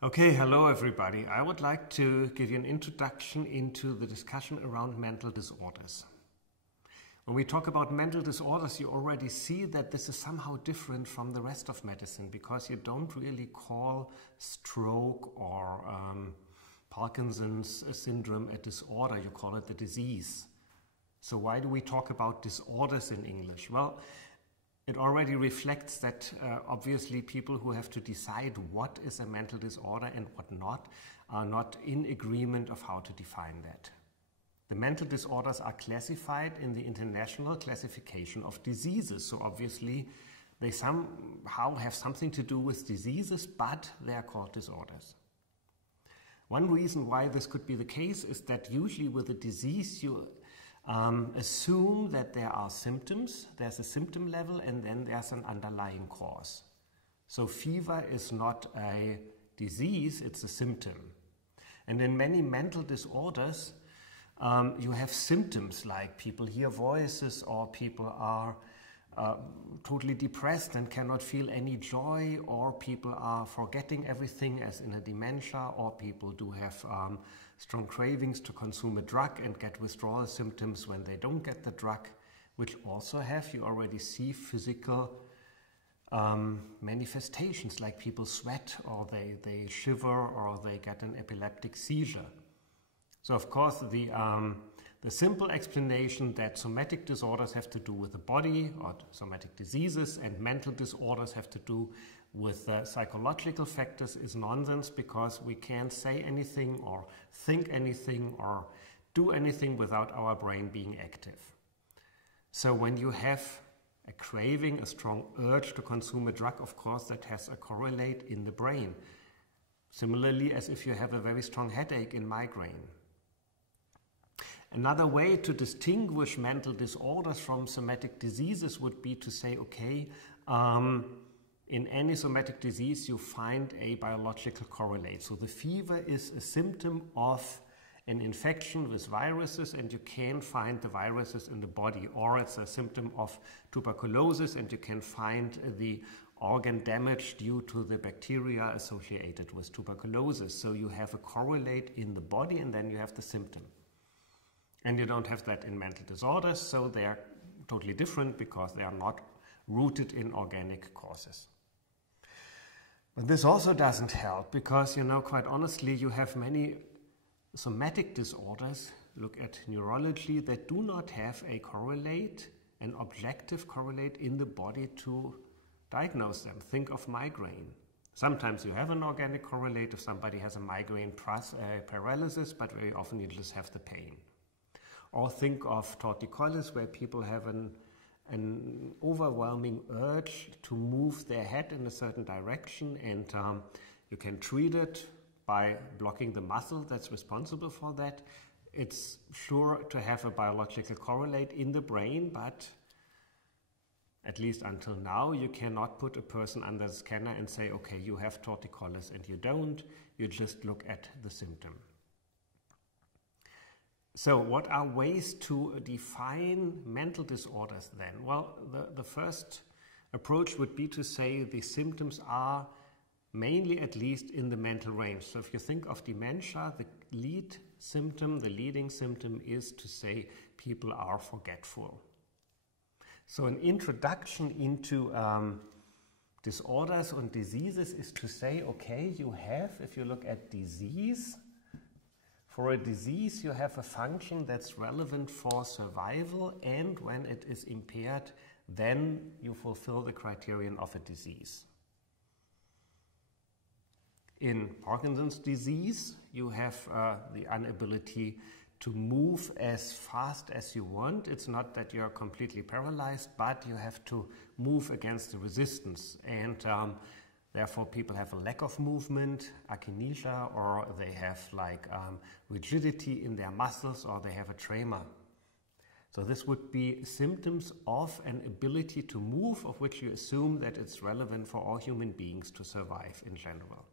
Okay, hello everybody. I would like to give you an introduction into the discussion around mental disorders. When we talk about mental disorders, you already see that this is somehow different from the rest of medicine because you don't really call stroke or Parkinson's syndrome a disorder, you call it a disease. So why do we talk about disorders in English? Well, it already reflects that obviously people who have to decide what is a mental disorder and what not are not in agreement of how to define that. The mental disorders are classified in the International Classification of Diseases, so obviously they somehow have something to do with diseases, but they are called disorders. One reason why this could be the case is that usually with a disease you assume that there are symptoms, there's a symptom level, and then there's an underlying cause. So fever is not a disease, it's a symptom. And in many mental disorders, you have symptoms like people hear voices or people are totally depressed and cannot feel any joy, or people are forgetting everything as in a dementia, or people do have strong cravings to consume a drug and get withdrawal symptoms when they don't get the drug, which also have, you already see, physical manifestations like people sweat or they shiver or they get an epileptic seizure. So of course the simple explanation that somatic disorders have to do with the body, or somatic diseases, and mental disorders have to do with psychological factors is nonsense, because we can't say anything or think anything or do anything without our brain being active. So when you have a craving, a strong urge to consume a drug, of course that has a correlate in the brain. Similarly as if you have a very strong headache in migraine. Another way to distinguish mental disorders from somatic diseases would be to say, okay, in any somatic disease you find a biological correlate. So the fever is a symptom of an infection with viruses and you can find the viruses in the body, or it's a symptom of tuberculosis and you can find the organ damage due to the bacteria associated with tuberculosis. So you have a correlate in the body and then you have the symptom. And you don't have that in mental disorders, so they are totally different because they are not rooted in organic causes. But this also doesn't help because, quite honestly, you have many somatic disorders, look at neurology, that do not have a correlate, an objective correlate in the body to diagnose them. Think of migraine. Sometimes you have an organic correlate if somebody has a migraine plus paralysis, but very often you just have the pain. Or think of torticollis, where people have an overwhelming urge to move their head in a certain direction, and you can treat it by blocking the muscle that's responsible for that. It's sure to have a biological correlate in the brain, but at least until now, you cannot put a person under the scanner and say, okay, you have torticollis and you don't. You just look at the symptom. So what are ways to define mental disorders then? Well, the first approach would be to say the symptoms are mainly at least in the mental range. So if you think of dementia, the leading symptom is to say people are forgetful. So an introduction into disorders and diseases is to say, okay, you have, if you look at disease, for a disease, you have a function that's relevant for survival, and when it is impaired, then you fulfill the criterion of a disease. In Parkinson's disease, you have the inability to move as fast as you want. It's not that you are completely paralyzed, but you have to move against the resistance. And therefore, people have a lack of movement, akinesia, or they have rigidity in their muscles, or they have a tremor. So this would be symptoms of an ability to move, of which you assume that it's relevant for all human beings to survive in general.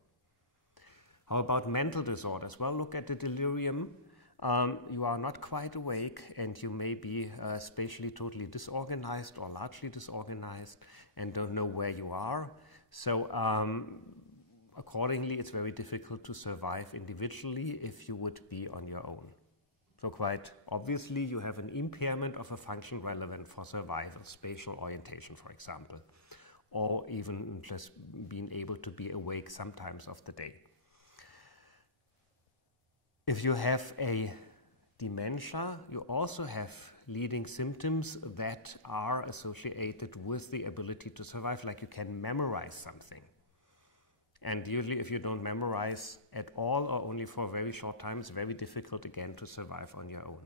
How about mental disorders? Well, look at the delirium. You are not quite awake and you may be spatially totally disorganized or largely disorganized and don't know where you are. So accordingly, it's very difficult to survive individually if you would be on your own. So quite obviously, you have an impairment of a function relevant for survival, spatial orientation, for example, or even just being able to be awake sometimes of the day. If you have a dementia, you also have leading symptoms that are associated with the ability to survive, like you can memorize something. And usually if you don't memorize at all or only for a very short time, it's very difficult again to survive on your own.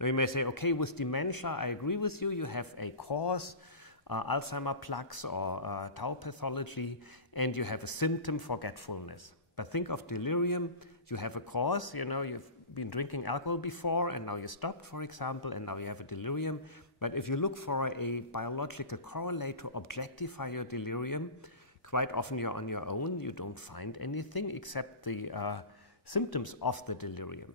Now you may say, okay, with dementia, I agree with you, you have a cause, Alzheimer plaques or tau pathology, and you have a symptom, forgetfulness. But think of delirium, you have a cause, you know, you've been drinking alcohol before and now you stopped, for example, and now you have a delirium. But if you look for a biological correlate to objectify your delirium, quite often you're on your own, you don't find anything except the symptoms of the delirium.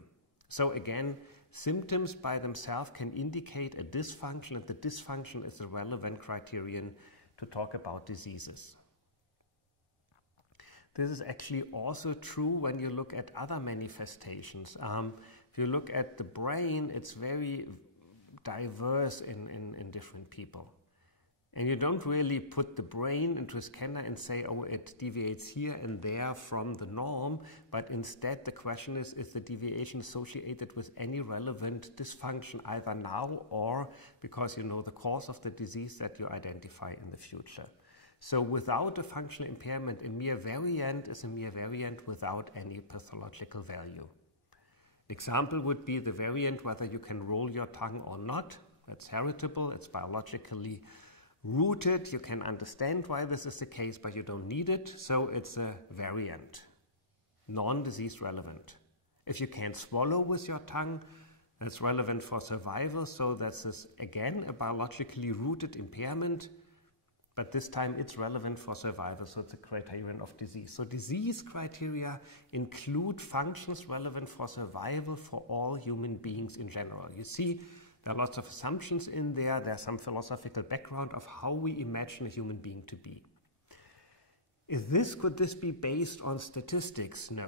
So again, symptoms by themselves can indicate a dysfunction, and the dysfunction is the relevant criterion to talk about diseases. This is actually also true when you look at other manifestations. If you look at the brain, it's very diverse in different people. And you don't really put the brain into a scanner and say, oh, it deviates here and there from the norm, but instead the question is the deviation associated with any relevant dysfunction either now or because you know the cause of the disease that you identify in the future. So without a functional impairment, a mere variant is a mere variant without any pathological value. Example would be the variant whether you can roll your tongue or not. That's heritable, it's biologically rooted, you can understand why this is the case, but you don't need it, so it's a variant, non-disease relevant. If you can't swallow with your tongue, that's relevant for survival, so that's again a biologically rooted impairment, but this time it's relevant for survival, so it's a criterion of disease. So disease criteria include functions relevant for survival for all human beings in general. You see, there are lots of assumptions in there. There's some philosophical background of how we imagine a human being to be. Could this be based on statistics? No.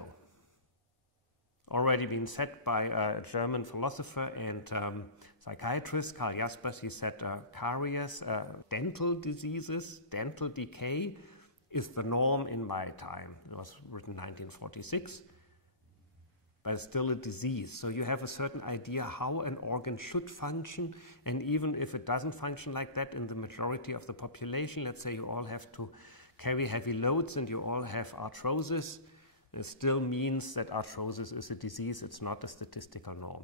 Already been said by a German philosopher and psychiatrist, Karl Jaspers. He said caries, dental diseases, dental decay is the norm in my time. It was written in 1946. But it's still a disease. So you have a certain idea how an organ should function, and even if it doesn't function like that in the majority of the population, let's say you all have to carry heavy loads and you all have arthrosis, it still means that arthrosis is a disease, it's not a statistical norm.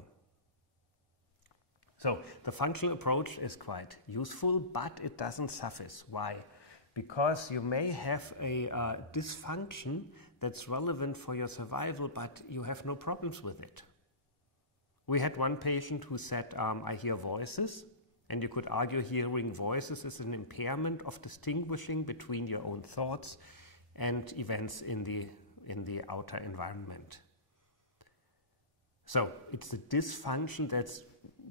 So the functional approach is quite useful, but it doesn't suffice. Why? Because you may have a dysfunction that's relevant for your survival, but you have no problems with it. We had one patient who said, I hear voices, and you could argue hearing voices is an impairment of distinguishing between your own thoughts and events in the outer environment. So it's a dysfunction that's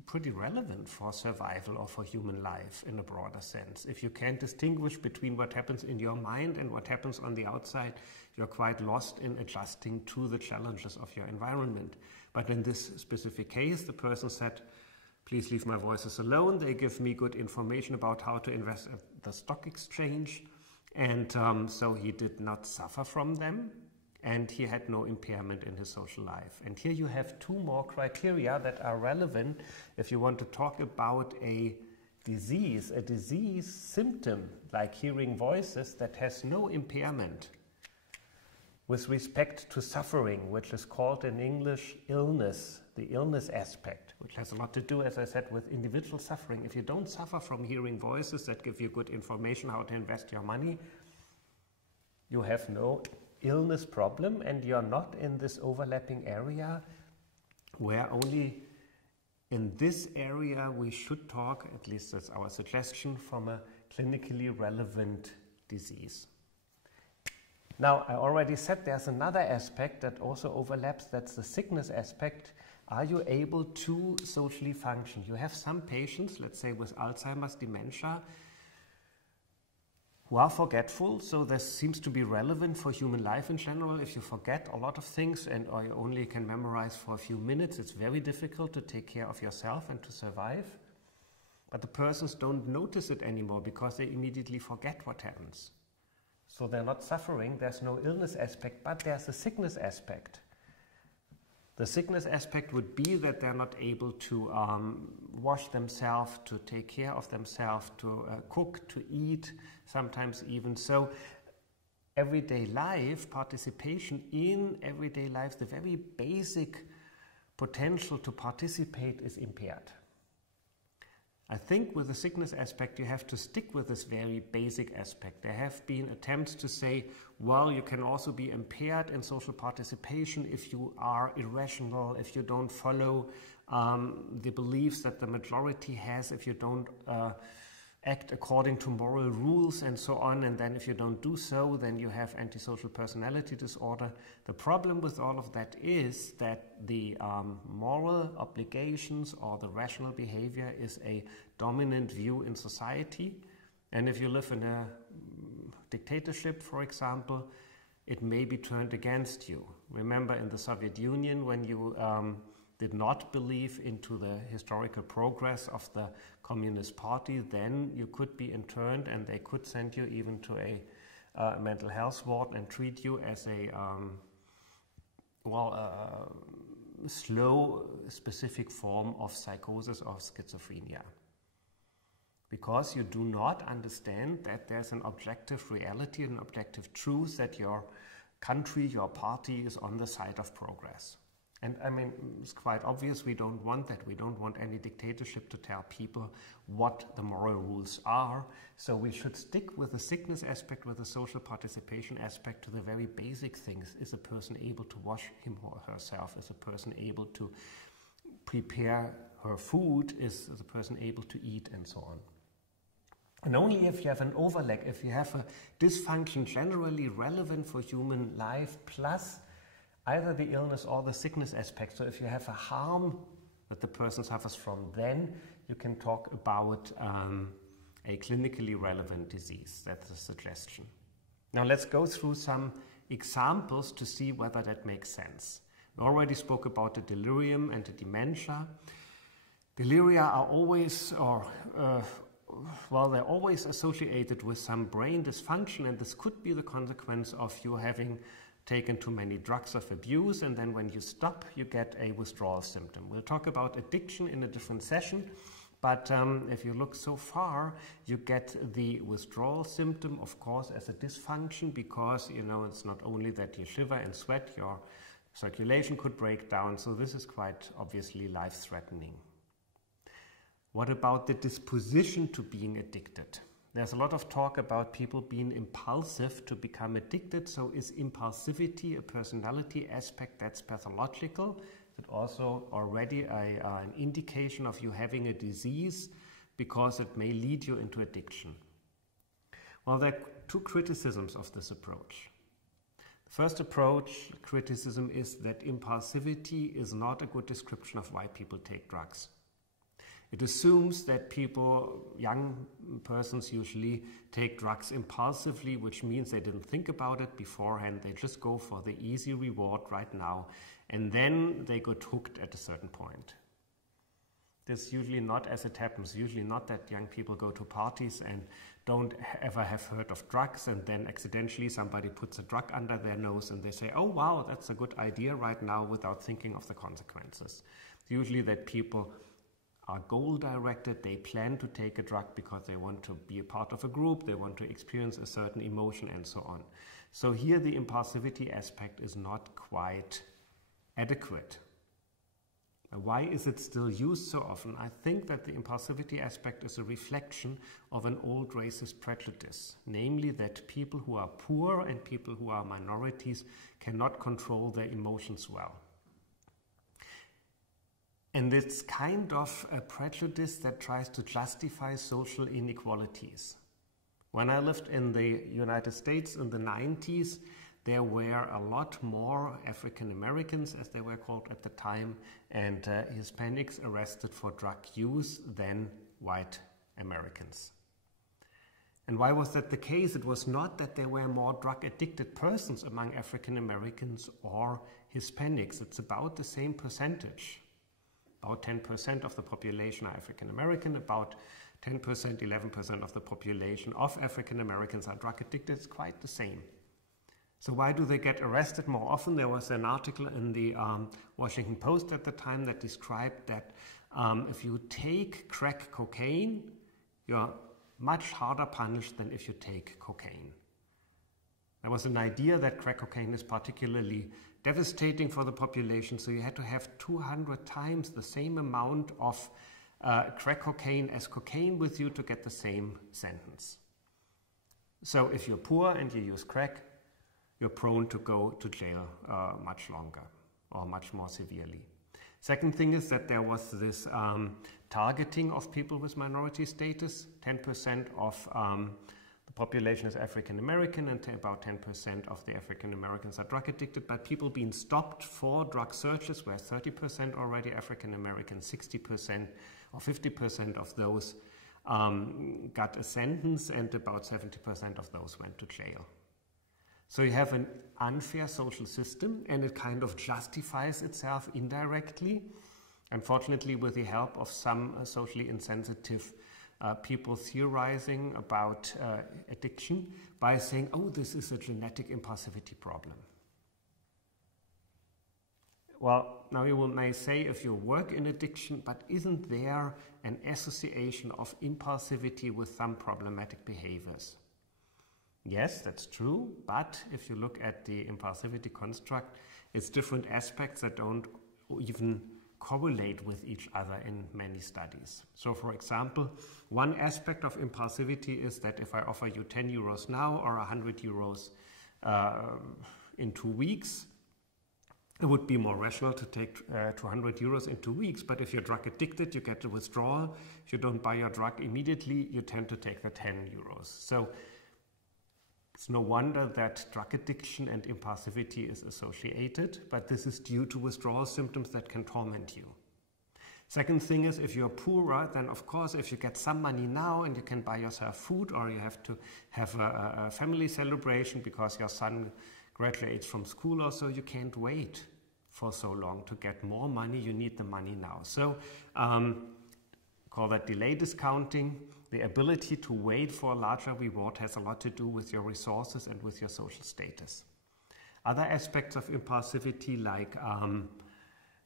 pretty relevant for survival or for human life in a broader sense. If you can't distinguish between what happens in your mind and what happens on the outside, you're quite lost in adjusting to the challenges of your environment. But in this specific case, the person said, please leave my voices alone. They give me good information about how to invest at the stock exchange. And so he did not suffer from them. And he had no impairment in his social life. And here you have two more criteria that are relevant if you want to talk about a disease symptom like hearing voices that has no impairment with respect to suffering, which is called in English illness, the illness aspect, which has a lot to do, as I said, with individual suffering. If you don't suffer from hearing voices that give you good information how to invest your money, you have no illness problem, and you're not in this overlapping area where only in this area we should talk, at least that's our suggestion, from a clinically relevant disease. Now, I already said there's another aspect that also overlaps, that's the sickness aspect. Are you able to socially function? You have some patients, let's say with Alzheimer's dementia, who are forgetful, so this seems to be relevant for human life in general. If you forget a lot of things or you only can memorize for a few minutes, it's very difficult to take care of yourself and to survive. But the persons don't notice it anymore because they immediately forget what happens. So they're not suffering, there's no illness aspect, but there's a sickness aspect. The sickness aspect would be that they're not able to wash themselves, to take care of themselves, to cook, to eat, sometimes even. So everyday life, participation in everyday life, the very basic potential to participate is impaired. I think with the sickness aspect, you have to stick with this very basic aspect. There have been attempts to say, well, you can also be impaired in social participation if you are irrational, if you don't follow the beliefs that the majority has, if you don't act according to moral rules and so on, and then if you don't do so, then you have antisocial personality disorder. The problem with all of that is that the moral obligations or the rational behavior is a dominant view in society, and if you live in a dictatorship, for example, it may be turned against you. Remember in the Soviet Union when you did not believe into the historical progress of the Communist Party, then you could be interned and they could send you even to a mental health ward and treat you as a slow, specific form of psychosis or schizophrenia. Because you do not understand that there's an objective reality, an objective truth that your country, your party is on the side of progress. And I mean, it's quite obvious we don't want that. We don't want any dictatorship to tell people what the moral rules are. So we should stick with the sickness aspect, with the social participation aspect to the very basic things. Is a person able to wash him or herself? Is a person able to prepare her food? Is the person able to eat? And so on. And only if you have an overlap, if you have a dysfunction generally relevant for human life, plus either the illness or the sickness aspect. So if you have a harm that the person suffers from, then you can talk about a clinically relevant disease. That's a suggestion. Now let's go through some examples to see whether that makes sense. We already spoke about the delirium and the dementia. Deliria are always, they're always associated with some brain dysfunction, and this could be the consequence of you having taken too many drugs of abuse, and then when you stop, you get a withdrawal symptom. We'll talk about addiction in a different session, but if you look so far, you get the withdrawal symptom, of course, as a dysfunction, because, you know, it's not only that you shiver and sweat, your circulation could break down, so this is quite obviously life-threatening. What about the disposition to being addicted? There's a lot of talk about people being impulsive to become addicted. So is impulsivity a personality aspect that's pathological? Is it also already an indication of you having a disease because it may lead you into addiction? Well, there are two criticisms of this approach. The first criticism is that impulsivity is not a good description of why people take drugs. It assumes that people, young persons usually, take drugs impulsively, which means they didn't think about it beforehand. They just go for the easy reward right now, and then they got hooked at a certain point. That's usually not as it happens. Usually not that young people go to parties and don't ever have heard of drugs, and then accidentally somebody puts a drug under their nose and they say, oh wow, that's a good idea right now, without thinking of the consequences. It's usually that people are goal-directed, they plan to take a drug because they want to be a part of a group, they want to experience a certain emotion and so on. So here the impulsivity aspect is not quite adequate. Why is it still used so often? I think that the impulsivity aspect is a reflection of an old racist prejudice, namely that people who are poor and people who are minorities cannot control their emotions well. And it's kind of a prejudice that tries to justify social inequalities. When I lived in the United States in the 90s, there were a lot more African Americans, as they were called at the time, and Hispanics arrested for drug use than white Americans. And why was that the case? It was not that there were more drug-addicted persons among African Americans or Hispanics. It's about the same percentage. About 10% of the population are African American, about 10%, 11% of the population of African Americans are drug addicted. It's quite the same. So why do they get arrested more often? There was an article in the Washington Post at the time that described that if you take crack cocaine, you're much harder punished than if you take cocaine. There was an idea that crack cocaine is particularly devastating for the population, so you had to have 200 times the same amount of crack cocaine as cocaine with you to get the same sentence. So if you're poor and you use crack, you're prone to go to jail much longer or much more severely. Second thing is that there was this targeting of people with minority status. 10% of the population is African American, and about 10% of the African Americans are drug addicted, but people being stopped for drug searches were 30% already African American, 60% or 50% of those got a sentence, and about 70% of those went to jail. So you have an unfair social system, and it kind of justifies itself indirectly, unfortunately with the help of some socially insensitive people theorizing about addiction by saying, oh, this is a genetic impulsivity problem. Well, now you may say if you work in addiction, but isn't there an association of impulsivity with some problematic behaviors? Yes, that's true, but if you look at the impulsivity construct, it's different aspects that don't even correlate with each other in many studies. So for example, one aspect of impulsivity is that if I offer you 10 euros now or 100 euros in 2 weeks, it would be more rational to take 200 euros in 2 weeks, but if you're drug addicted, you get the withdrawal. If you don't buy your drug immediately, you tend to take the 10 euros. So it's no wonder that drug addiction and impulsivity is associated, but this is due to withdrawal symptoms that can torment you. Second thing is, if you're poorer, then of course if you get some money now and you can buy yourself food, or you have to have a family celebration because your son graduates from school or so, you can't wait for so long to get more money. You need the money now. So call that delay discounting. The ability to wait for a larger reward has a lot to do with your resources and with your social status. Other aspects of impulsivity, like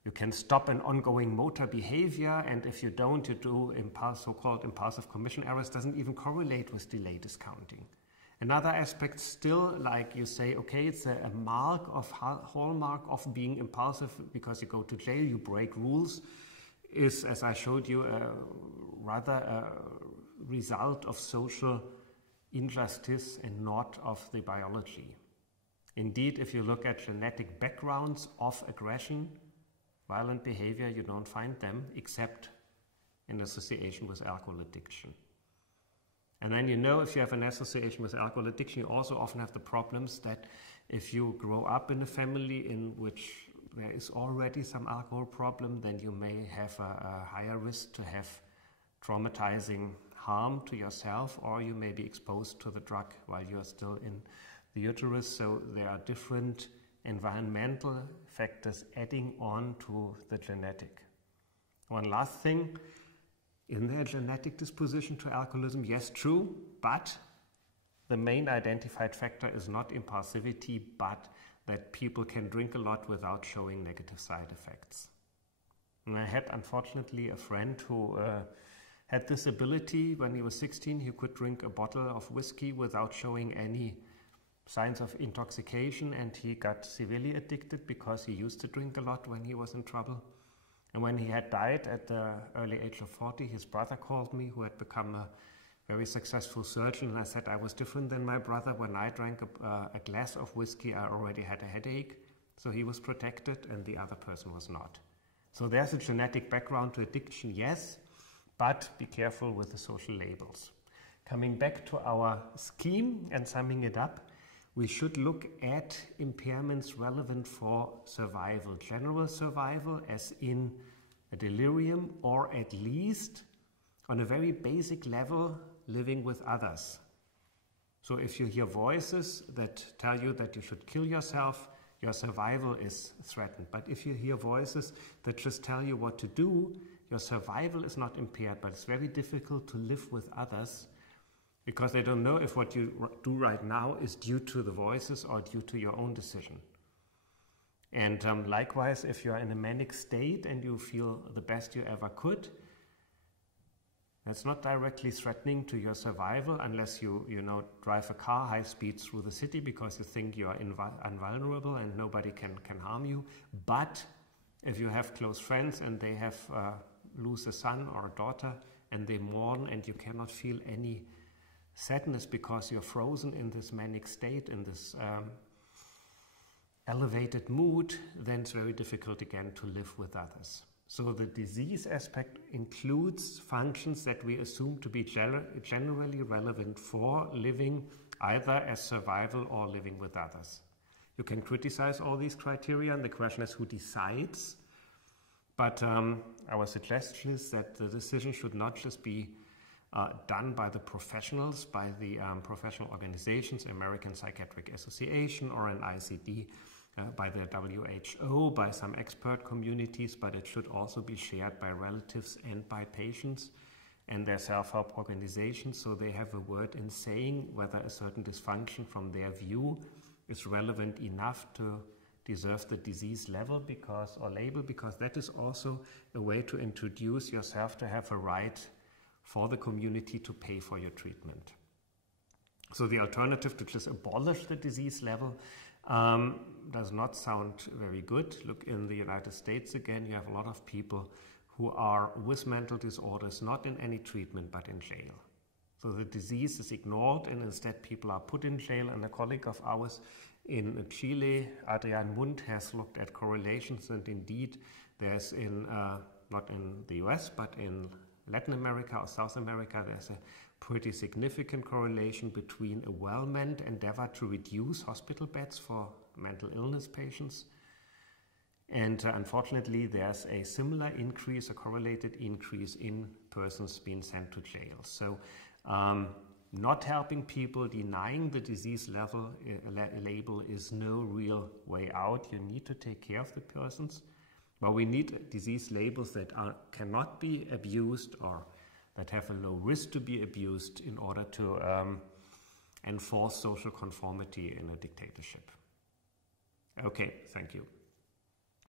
you can stop an ongoing motor behavior, and if you don't, you do so-called impulsive commission errors, doesn't even correlate with delay discounting. Another aspect still, like you say, okay, it's a hallmark of being impulsive because you go to jail, you break rules, is, as I showed you, rather a result of social injustice and not of the biology. Indeed, if you look at genetic backgrounds of aggression, violent behavior, you don't find them except in association with alcohol addiction. And then you know, if you have an association with alcohol addiction, you also often have the problems that if you grow up in a family in which there is already some alcohol problem, then you may have a higher risk to have traumatizing harm to yourself, or you may be exposed to the drug while you are still in the uterus. So there are different environmental factors adding on to the genetic. One last thing, in their genetic disposition to alcoholism, yes, true, but the main identified factor is not impulsivity, but that people can drink a lot without showing negative side effects. And I had, unfortunately, a friend who had this ability. When he was 16, he could drink a bottle of whiskey without showing any signs of intoxication, and he got severely addicted because he used to drink a lot when he was in trouble. And when he had died at the early age of 40, his brother called me, who had become a very successful surgeon, and I said I was different than my brother. When I drank a glass of whiskey, I already had a headache, so he was protected and the other person was not. So there's a genetic background to addiction, yes, but be careful with the social labels. Coming back to our scheme and summing it up, we should look at impairments relevant for survival, general survival, as in a delirium, or at least on a very basic level, living with others. So if you hear voices that tell you that you should kill yourself, your survival is threatened. But if you hear voices that just tell you what to do, your survival is not impaired, but it's very difficult to live with others because they don't know if what you do right now is due to the voices or due to your own decision. And likewise, if you're in a manic state and you feel the best you ever could, that's not directly threatening to your survival unless you drive a car high speed through the city because you think you're invulnerable and nobody can harm you. But if you have close friends and they have lose a son or a daughter and they mourn and you cannot feel any sadness because you're frozen in this manic state, in this elevated mood, then it's very difficult again to live with others. So the disease aspect includes functions that we assume to be generally relevant for living either as survival or living with others. You can criticize all these criteria, and the question is who decides. But our suggestion is that the decision should not just be done by the professionals, by the professional organizations, American Psychiatric Association or an ICD, by the WHO, by some expert communities, but it should also be shared by relatives and by patients and their self-help organizations, so they have a word in saying whether a certain dysfunction from their view is relevant enough to deserve the disease level or label, because that is also a way to introduce yourself to have a right for the community to pay for your treatment. So the alternative to just abolish the disease level does not sound very good. Look, in the United States again, you have a lot of people who are with mental disorders, not in any treatment, but in jail. So the disease is ignored and instead people are put in jail. And a colleague of ours in Chile, Adrian Mund, has looked at correlations, and indeed there's not in the US, but in Latin America or South America, there's a pretty significant correlation between a well-meant endeavor to reduce hospital beds for mental illness patients. And unfortunately, there's a similar increase, a correlated increase in persons being sent to jail. So not helping people, denying the disease level label is no real way out. You need to take care of the persons. But we need disease labels that cannot be abused or that have a low risk to be abused in order to enforce social conformity in a dictatorship. Okay, thank you.